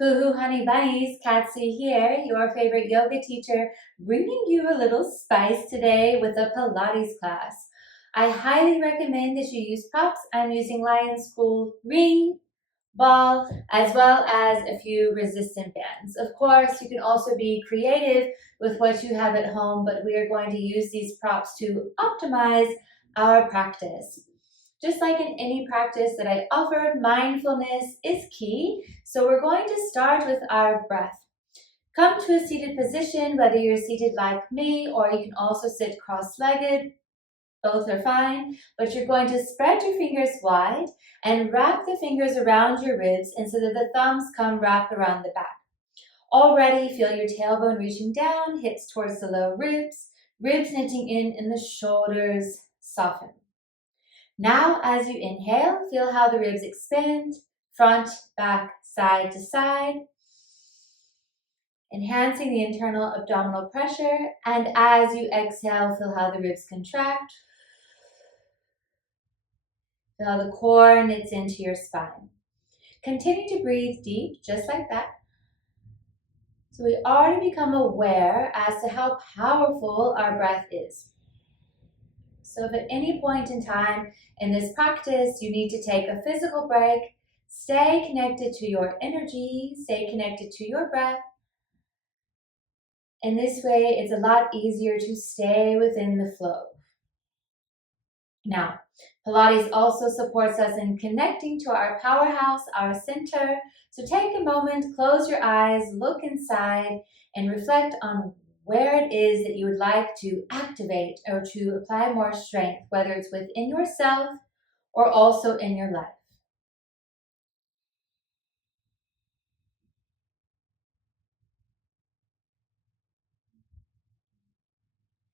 Hoo-hoo honey bunnies, Katzi here, your favorite yoga teacher, bringing you a little spice today with a Pilates class. I highly recommend that you use props. I'm using Lionscool ring, ball, as well as a few resistant bands. Of course, you can also be creative with what you have at home, but we are going to use these props to optimize our practice. Just like in any practice that I offer, mindfulness is key. So we're going to start with our breath. Come to a seated position, whether you're seated like me or you can also sit cross-legged. Both are fine, but you're going to spread your fingers wide and wrap the fingers around your ribs and so that the thumbs come wrapped around the back. Already feel your tailbone reaching down, hips towards the low ribs, ribs knitting in and the shoulders soften. Now, as you inhale, feel how the ribs expand, front, back, side to side, enhancing the internal abdominal pressure. And as you exhale, feel how the ribs contract. Feel how the core knits into your spine. Continue to breathe deep, just like that. So we already become aware as to how powerful our breath is. So if at any point in time in this practice you need to take a physical break, stay connected to your energy, stay connected to your breath. In this way, it's a lot easier to stay within the flow. Now, Pilates also supports us in connecting to our powerhouse, our center. So take a moment, close your eyes, look inside, and reflect on where it is that you would like to activate or to apply more strength, whether it's within yourself or also in your life.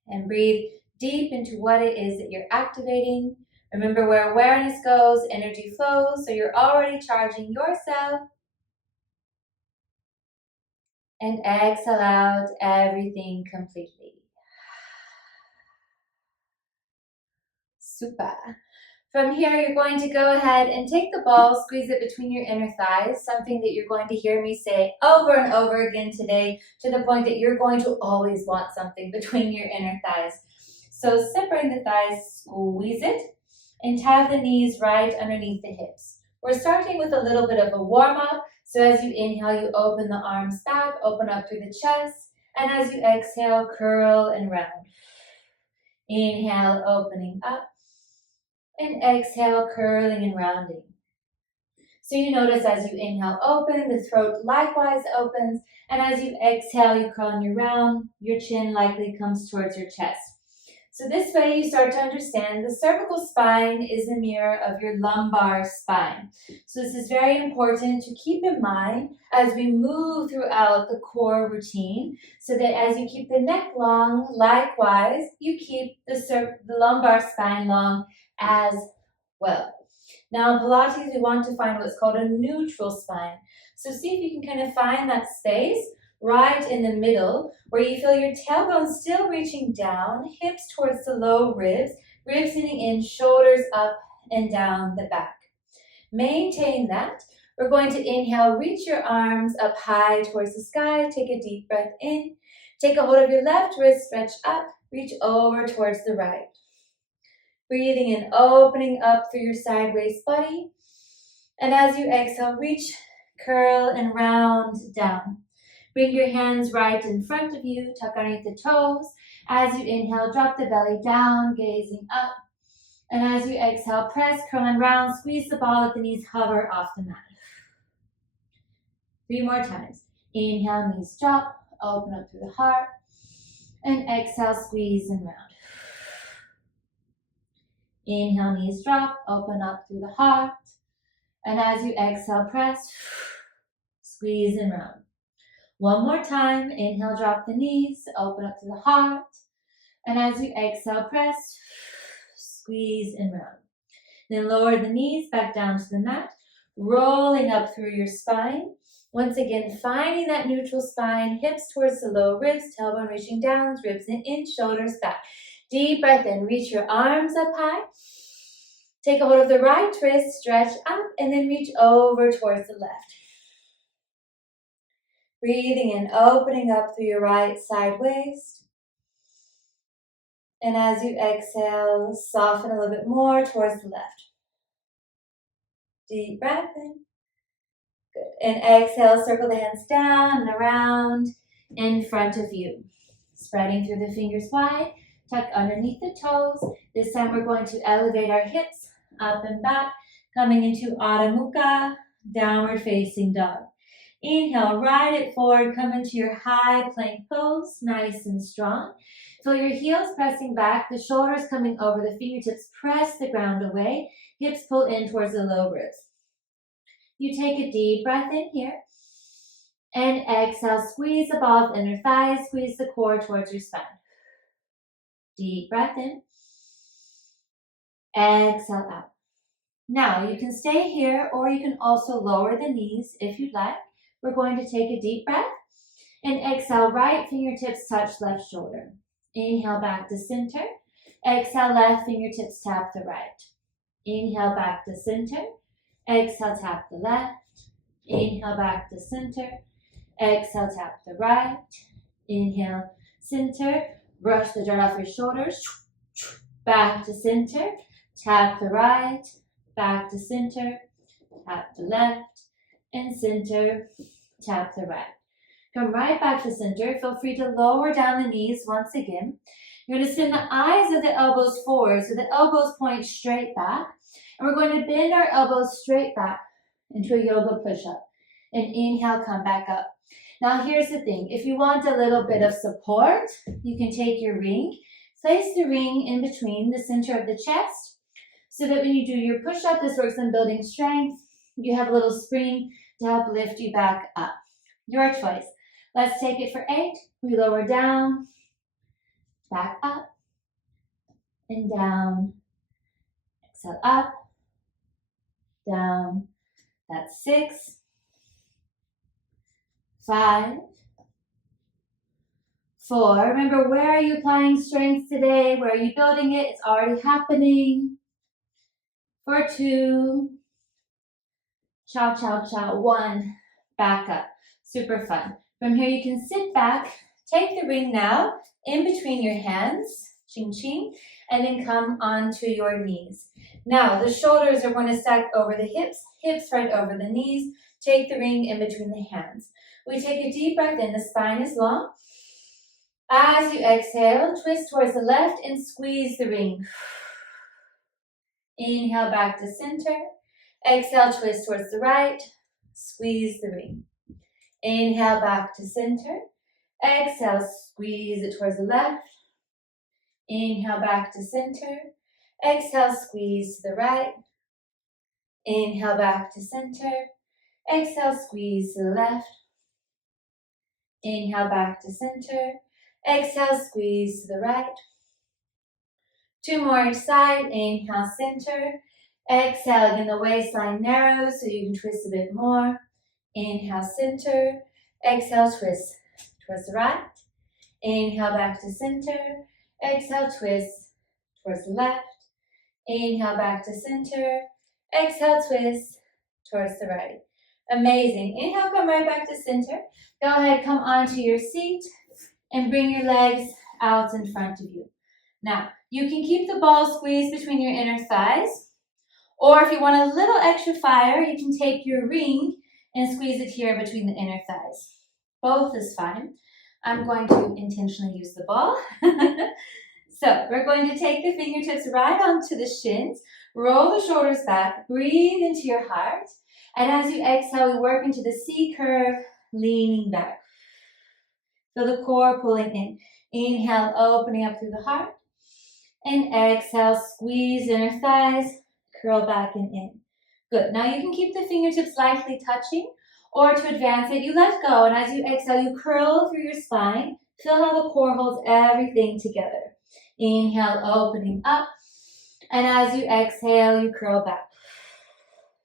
And breathe deep into what it is that you're activating. Remember, where awareness goes, energy flows, so you're already charging yourself. And exhale out everything completely. Super. From here, you're going to go ahead and take the ball, squeeze it between your inner thighs, something that you're going to hear me say over and over again today, to the point that you're going to always want something between your inner thighs. So separate the thighs, squeeze it, and have the knees right underneath the hips. We're starting with a little bit of a warm-up. So as you inhale, you open the arms back, open up through the chest, and as you exhale, curl and round. Inhale, opening up, and exhale, curling and rounding. So you notice as you inhale, open, the throat likewise opens, and as you exhale, you curl and you round, your chin likely comes towards your chest. So this way you start to understand the cervical spine is the mirror of your lumbar spine. So this is very important to keep in mind as we move throughout the core routine, so that as you keep the neck long, likewise, you keep the lumbar spine long as well. Now in Pilates, we want to find what's called a neutral spine. So see if you can kind of find that space right in the middle, where you feel your tailbone still reaching down, hips towards the low ribs, ribs sitting in, shoulders up and down the back. Maintain that. We're going to inhale, reach your arms up high towards the sky, take a deep breath in, take a hold of your left wrist, stretch up, reach over towards the right. Breathing in, opening up through your sideways body, and as you exhale, reach, curl and round down. Bring your hands right in front of you, tuck underneath the toes. As you inhale, drop the belly down, gazing up. And as you exhale, press, curl and round, squeeze the ball, let the knees hover off the mat. 3 more times. Inhale, knees drop, open up through the heart. And exhale, squeeze and round. Inhale, knees drop, open up through the heart. And as you exhale, press, squeeze and round. 1 more time, inhale, drop the knees, open up to the heart. And as you exhale, press, squeeze and round. Then lower the knees back down to the mat, rolling up through your spine. Once again, finding that neutral spine, hips towards the low ribs, tailbone reaching down, ribs in, shoulders back. Deep breath in, reach your arms up high. Take a hold of the right wrist, stretch up, and then reach over towards the left. Breathing in, opening up through your right side waist. And as you exhale, soften a little bit more towards the left. Deep breath in. Good. And exhale, circle the hands down and around in front of you. Spreading through the fingers wide, tuck underneath the toes. This time we're going to elevate our hips up and back, coming into Adho Mukha, downward facing dog. Inhale, ride it forward, come into your high plank pose, nice and strong. Feel your heels pressing back, the shoulders coming over, the fingertips press the ground away, hips pull in towards the low ribs. You take a deep breath in here, and exhale, squeeze the ball of the inner thighs, squeeze the core towards your spine. Deep breath in, exhale out. Now, you can stay here, or you can also lower the knees if you'd like. We're going to take a deep breath, and exhale, right fingertips touch left shoulder. Inhale, back to center. Exhale, left fingertips tap the right. Inhale, back to center. Exhale, tap the left. Inhale, back to center. Exhale, tap the right. Inhale, center. Brush the dirt off your shoulders. Back to center. Tap the right. Back to center. Tap the left. And center. Tap the right. Come right back to center. Feel free to lower down the knees once again. You're going to spin the eyes of the elbows forward so the elbows point straight back. And we're going to bend our elbows straight back into a yoga push-up. And inhale, come back up. Now here's the thing. If you want a little bit of support, you can take your ring. Place the ring in between the center of the chest so that when you do your push-up, this works on building strength. You have a little spring to help lift you back up. Your choice. Let's take it for 8. We lower down, back up, and down. Exhale up, down. That's 6, 5, 4. Remember, where are you applying strength today? Where are you building it? It's already happening. For 2. Ciao, ciao, ciao. 1. Back up. Super fun. From here, you can sit back. Take the ring now in between your hands. Ching, ching. And then come onto your knees. Now, the shoulders are going to stack over the hips. Hips right over the knees. Take the ring in between the hands. We take a deep breath in. The spine is long. As you exhale, twist towards the left and squeeze the ring. Inhale back to center. Exhale, twist towards the right. Squeeze the ring. Inhale back to center. Exhale, squeeze it towards the left. Inhale back to center. Exhale, squeeze to the right. Inhale back to center. Exhale, squeeze to the left. Inhale back to center. Exhale, squeeze to the right. 2 more each side. Inhale, center. Exhale, again, the waistline narrows so you can twist a bit more. Inhale, center. Exhale, twist towards the right. Inhale, back to center. Exhale, twist towards the left. Inhale, back to center. Exhale, twist towards the right. Amazing. Inhale, come right back to center. Go ahead, come onto your seat and bring your legs out in front of you. Now, you can keep the ball squeezed between your inner thighs, or if you want a little extra fire, you can take your ring and squeeze it here between the inner thighs. Both is fine. I'm going to intentionally use the ball. So we're going to take the fingertips right onto the shins, roll the shoulders back, breathe into your heart, and as you exhale, we work into the C curve, leaning back. Feel the core pulling in. Inhale, opening up through the heart, and exhale, squeeze inner thighs, curl back and in. Good. Now you can keep the fingertips lightly touching, or to advance it, you let go, and as you exhale, you curl through your spine. Feel how the core holds everything together. Inhale, opening up, and as you exhale, you curl back.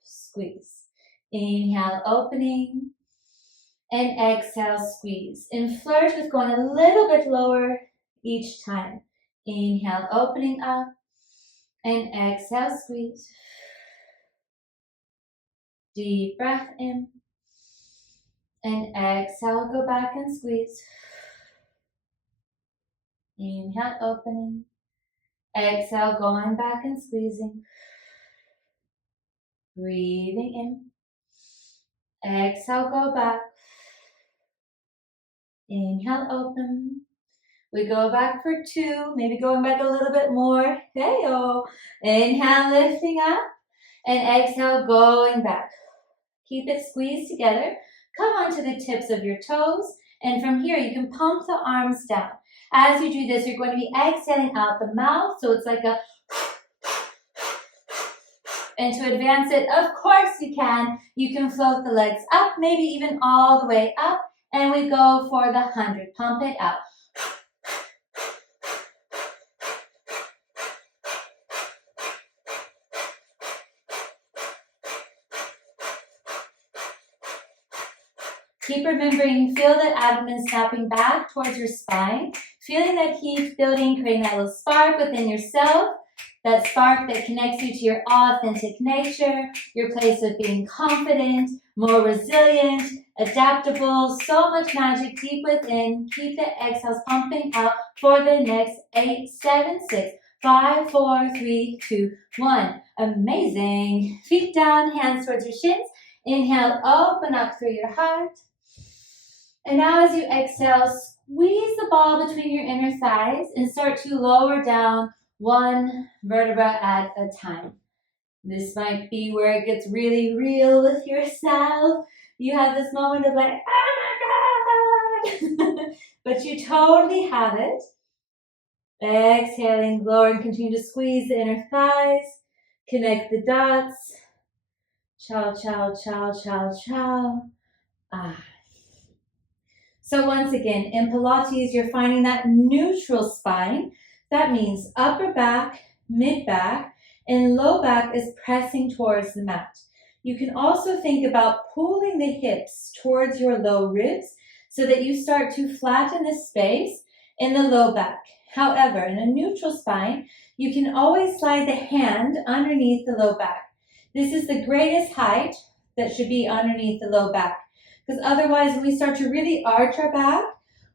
Squeeze. Inhale, opening, and exhale, squeeze. And flirt with going a little bit lower each time. Inhale, opening up, and exhale, squeeze. Deep breath in, And exhale, go back and squeeze. Inhale, opening. Exhale, going back and squeezing. Breathing in. Exhale, go back. Inhale, open. We go back for 2, maybe going back a little bit more. Hey-oh. Inhale, lifting up. And exhale, going back. Keep it squeezed together. Come onto the tips of your toes. And from here, you can pump the arms down. As you do this, you're going to be exhaling out the mouth. So it's like a... And to advance it, of course you can float the legs up, maybe even all the way up. And we go for the 100. Pump it out. Keep remembering, feel that abdomen snapping back towards your spine. Feeling that heat building, creating that little spark within yourself. That spark that connects you to your authentic nature, your place of being confident, more resilient, adaptable, so much magic deep within. Keep the exhales pumping out for the next 8, 7, 6, 5, 4, 3, 2, 1. Amazing. Feet down, hands towards your shins. Inhale, open up through your heart. And now as you exhale, squeeze the ball between your inner thighs and start to lower down 1 vertebra at a time. This might be where it gets really real with yourself. You have this moment of like, oh my God. But you totally have it. Exhaling, lower, and continue to squeeze the inner thighs. Connect the dots. Ciao, ciao, ciao, ciao, ciao. Ah. So once again, in Pilates, you're finding that neutral spine. That means upper back, mid back, and low back is pressing towards the mat. You can also think about pulling the hips towards your low ribs so that you start to flatten the space in the low back. However, in a neutral spine, you can always slide the hand underneath the low back. This is the greatest height that should be underneath the low back. Because otherwise, when we start to really arch our back,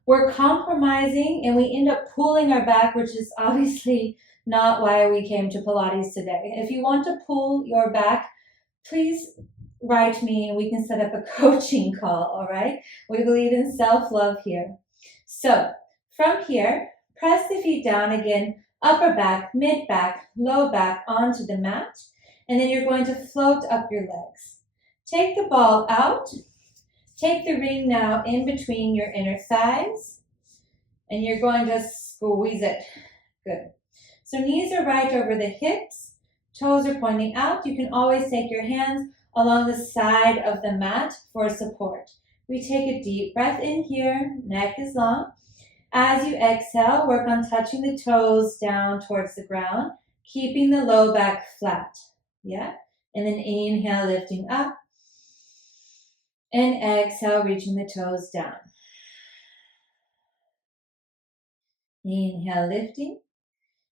we're compromising and we end up pulling our back, which is obviously not why we came to Pilates today. If you want to pull your back, please write me and we can set up a coaching call, all right? We believe in self-love here. So from here, press the feet down again, upper back, mid back, low back onto the mat, and then you're going to float up your legs. Take the ball out. Take the ring now in between your inner thighs, and you're going to squeeze it. Good. So knees are right over the hips, toes are pointing out. You can always take your hands along the side of the mat for support. We take a deep breath in here, neck is long. As you exhale, work on touching the toes down towards the ground, keeping the low back flat. Yeah? And then inhale, lifting up. And exhale, reaching the toes down. Inhale, lifting.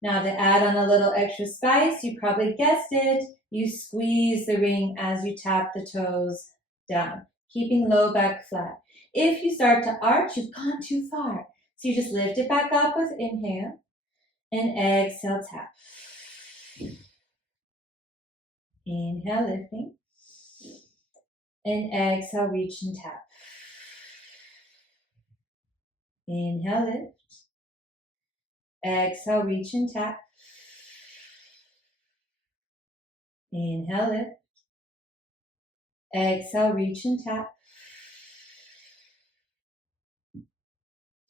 Now to add on a little extra spice, you probably guessed it, you squeeze the ring as you tap the toes down, keeping low back flat. If you start to arch, you've gone too far. So you just lift it back up with inhale and exhale, tap. Inhale, lifting. And exhale, reach and tap. Inhale, lift. Exhale, reach and tap. Inhale, lift. Exhale, reach and tap.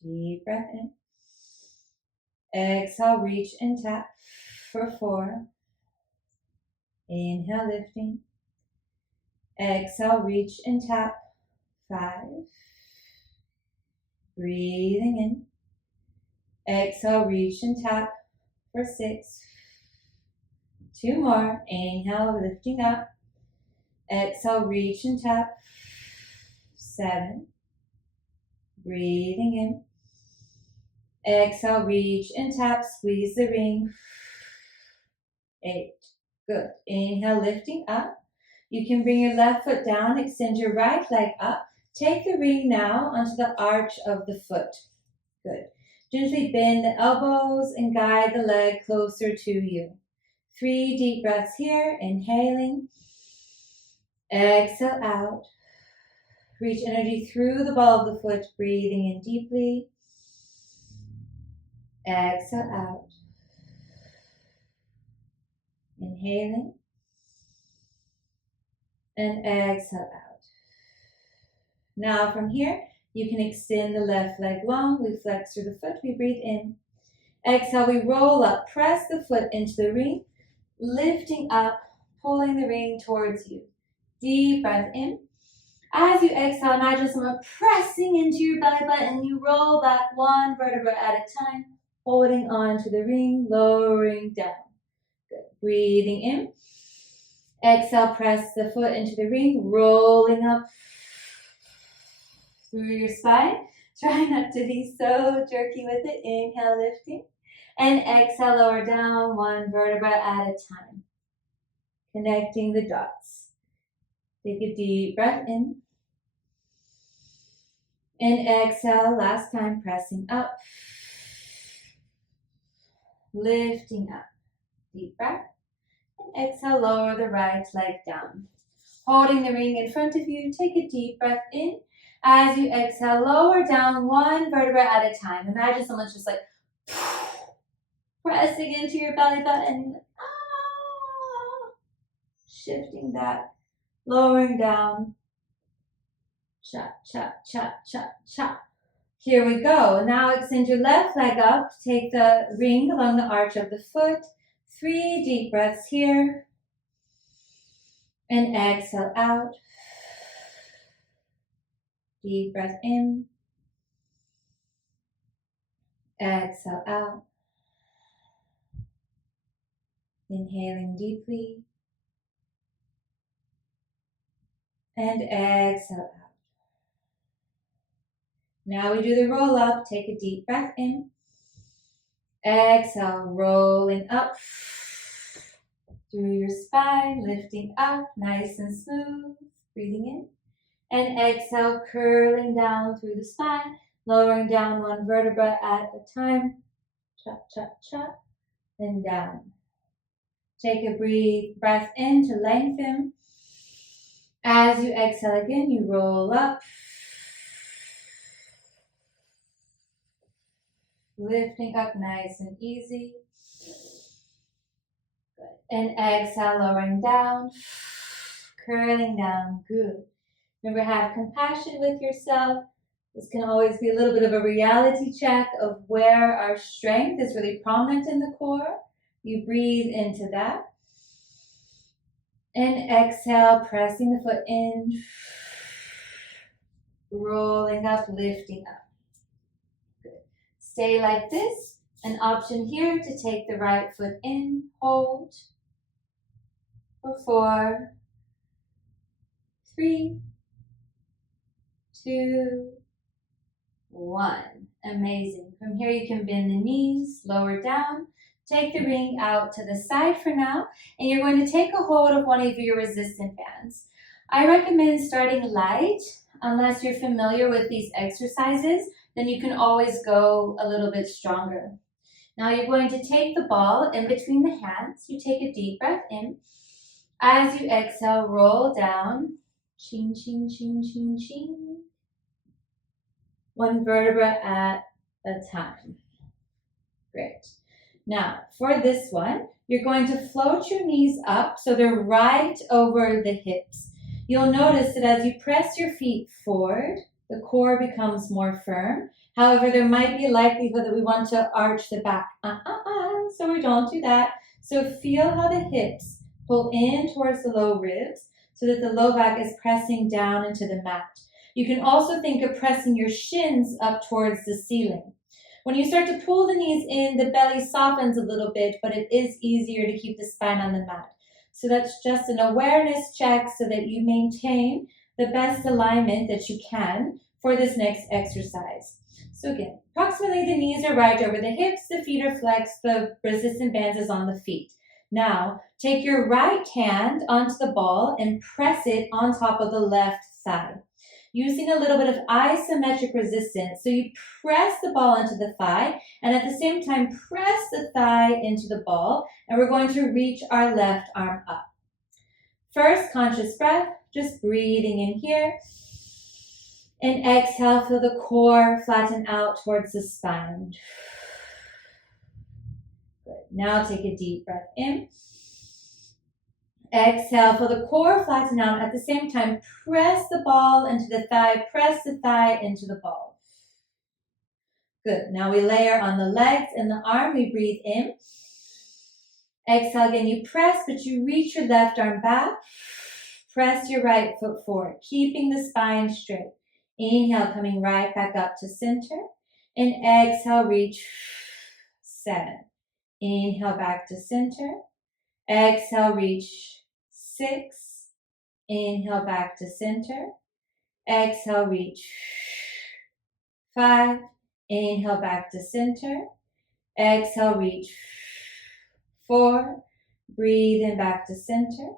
Deep breath in. Exhale, reach and tap for 4. Inhale, lifting. Exhale, reach and tap. 5. Breathing in. Exhale, reach and tap for 6. 2 more. Inhale, lifting up. Exhale, reach and tap. 7. Breathing in. Exhale, reach and tap. Squeeze the ring. 8. Good. Inhale, lifting up. You can bring your left foot down. Extend your right leg up. Take the ring now onto the arch of the foot. Good. Gently bend the elbows and guide the leg closer to you. 3 deep breaths here, inhaling. Exhale out. Reach energy through the ball of the foot, breathing in deeply. Exhale out. Inhaling. And exhale out. Now from here, you can extend the left leg long. We flex through the foot. We breathe in. Exhale, we roll up. Press the foot into the ring. Lifting up, pulling the ring towards you. Deep breath in. As you exhale, imagine someone pressing into your belly button. You roll back 1 vertebra at a time, holding on to the ring, lowering down. Good. Breathing in. Exhale, press the foot into the ring, rolling up through your spine. Try not to be so jerky with it. Inhale, lifting. And exhale, lower down 1 vertebra at a time. Connecting the dots. Take a deep breath in. And exhale, last time, pressing up. Lifting up. Deep breath. And exhale, lower the right leg down. Holding the ring in front of you, take a deep breath in. As you exhale, lower down 1 vertebra at a time. Imagine someone's just like pressing into your belly button. Shifting that, lowering down. Chop, chop, chop, chop, chop. Here we go. Now extend your left leg up. Take the ring along the arch of the foot. 3 deep breaths here. And exhale out. Deep breath in. Exhale out. Inhaling deeply. And exhale out. Now we do the roll up. Take a deep breath in. Exhale, rolling up through your spine, lifting up, nice and smooth. Breathing in. And exhale, curling down through the spine, lowering down 1 vertebra at a time. Chop, chop, chop, and down. Take a breath in to lengthen. As you exhale again, you roll up. Lifting up nice and easy. Good. And exhale, lowering down, curling down. Good. Remember, have compassion with yourself. This can always be a little bit of a reality check of where our strength is really prominent in the core. You breathe into that. And exhale, pressing the foot in. Rolling up, lifting up. Stay like this. An option here to take the right foot in, hold for 4, 3, 2, 1. Amazing. From here you can bend the knees, lower down. Take the ring out to the side for now, and you're going to take a hold of one of your resistant bands. I recommend starting light. Unless you're familiar with these exercises, then you can always go a little bit stronger. Now you're going to take the ball in between the hands. You take a deep breath in. As you exhale, roll down. Ching, ching, ching, ching, ching. 1 vertebra at a time. Great. Now, for this one, you're going to float your knees up so they're right over the hips. You'll notice that as you press your feet forward, the core becomes more firm. However, there might be a likelihood that we want to arch the back. So we don't do that. So feel how the hips pull in towards the low ribs so that the low back is pressing down into the mat. You can also think of pressing your shins up towards the ceiling. When you start to pull the knees in, the belly softens a little bit, but it is easier to keep the spine on the mat. So that's just an awareness check so that you maintain the best alignment that you can for this next exercise. So again, approximately the knees are right over the hips, the feet are flexed, the resistant bands is on the feet. Now, take your right hand onto the ball and press it on top of the left thigh. using a little bit of isometric resistance. So you press the ball into the thigh, and at the same time, press the thigh into the ball, and we're going to reach our left arm up. First, conscious breath, just breathing in here. And exhale, feel the core flatten out towards the spine. Good. Now take a deep breath in. Exhale, feel the core flatten out. At the same time, press the ball into the thigh, press the thigh into the ball. Good. Now we layer on the legs and the arm. We breathe in. Exhale again, you press, but you reach your left arm back. Press your right foot forward, keeping the spine straight. Inhale, coming right back up to center. And exhale, reach 7. Inhale, back to center. Exhale, reach 6. Inhale, back to center. Exhale, reach 5. Inhale, back to center. Exhale, reach 4. Breathe in back to center.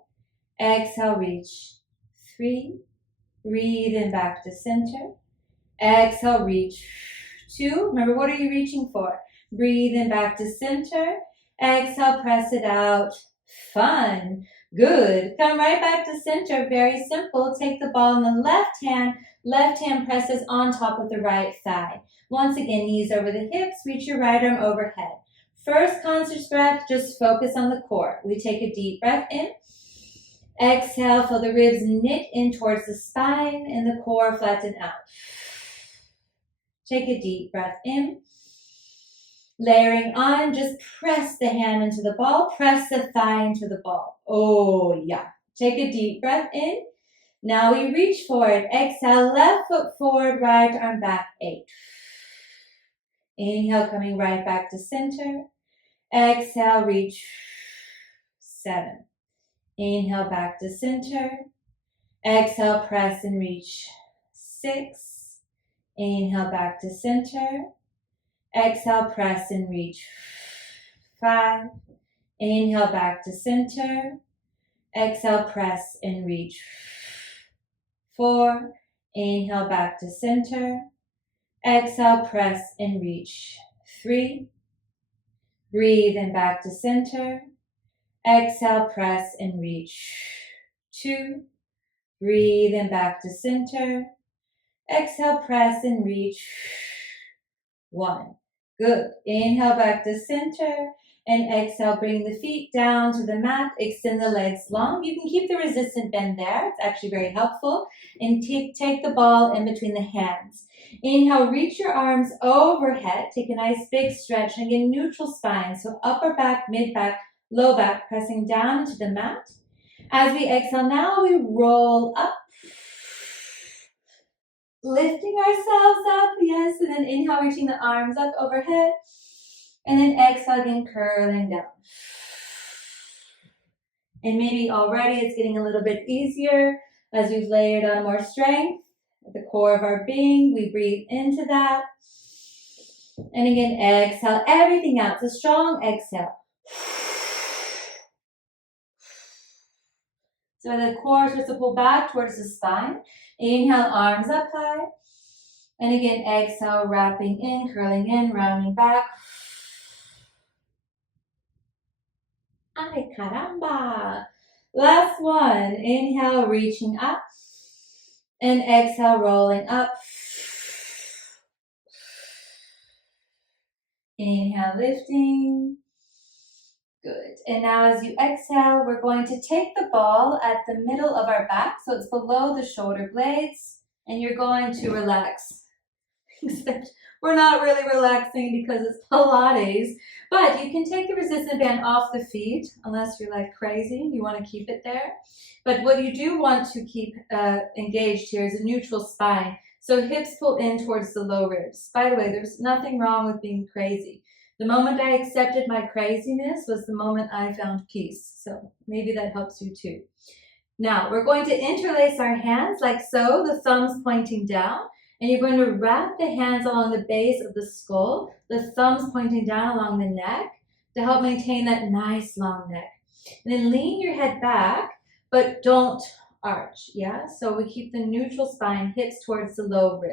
Exhale, reach 3. Breathe in back to center. Exhale, reach 2. Remember, what are you reaching for? Breathe in back to center. Exhale, press it out. Fun. Good. Come right back to center. Very simple. Take the ball in the left hand. Left hand presses on top of the right thigh. Once again, knees over the hips. Reach your right arm overhead. First conscious breath, just focus on the core. We take a deep breath in. Exhale, feel the ribs knit in towards the spine and the core flatten out. Take a deep breath in. Layering on, just press the hand into the ball, press the thigh into the ball. Oh, yeah. Take a deep breath in. Now we reach forward. Exhale, left foot forward, right arm back, 8. Inhale, coming right back to center. Exhale, reach 7. Inhale, back to center. Exhale, press and reach 6. Inhale, back to center. Exhale, press and reach 5. Inhale, back to center. Exhale, press and reach 4. Inhale, back to center. Exhale, press and reach 3. Breathe in back to center. Exhale, press and reach 2. Breathe in back to center. Exhale, press and reach 1. Good. Inhale back to center. And exhale, bring the feet down to the mat. Extend the legs long. You can keep the resistant bend there. It's actually very helpful. And take the ball in between the hands. Inhale, reach your arms overhead. Take a nice big stretch. And again, neutral spine. So upper back, mid back, low back, pressing down into the mat. As we exhale, now we roll up. Lifting ourselves up, yes. And then inhale, reaching the arms up overhead. And then exhale again, curling down. And maybe already it's getting a little bit easier as we've layered on more strength at the core of our being. We breathe into that. And again, exhale everything out. It's a strong exhale. So the core starts to pull back towards the spine. Inhale, arms up high. And again, exhale, wrapping in, curling in, rounding back. Ay, caramba. Last one. Inhale, reaching up. And exhale, rolling up. Inhale, lifting. Good. And now as you exhale, we're going to take the ball at the middle of our back. So it's below the shoulder blades. And you're going to relax. Except we're not really relaxing because it's Pilates. But you can take the resistant band off the feet, unless you're like crazy. You want to keep it there. But what you do want to keep engaged here is a neutral spine. So hips pull in towards the low ribs. By the way, there's nothing wrong with being crazy. The moment I accepted my craziness was the moment I found peace. So maybe that helps you too. Now, we're going to interlace our hands like so, the thumbs pointing down. And you're going to wrap the hands along the base of the skull, the thumbs pointing down along the neck to help maintain that nice long neck. And then lean your head back, but don't arch, yeah? So we keep the neutral spine, hips towards the low ribs.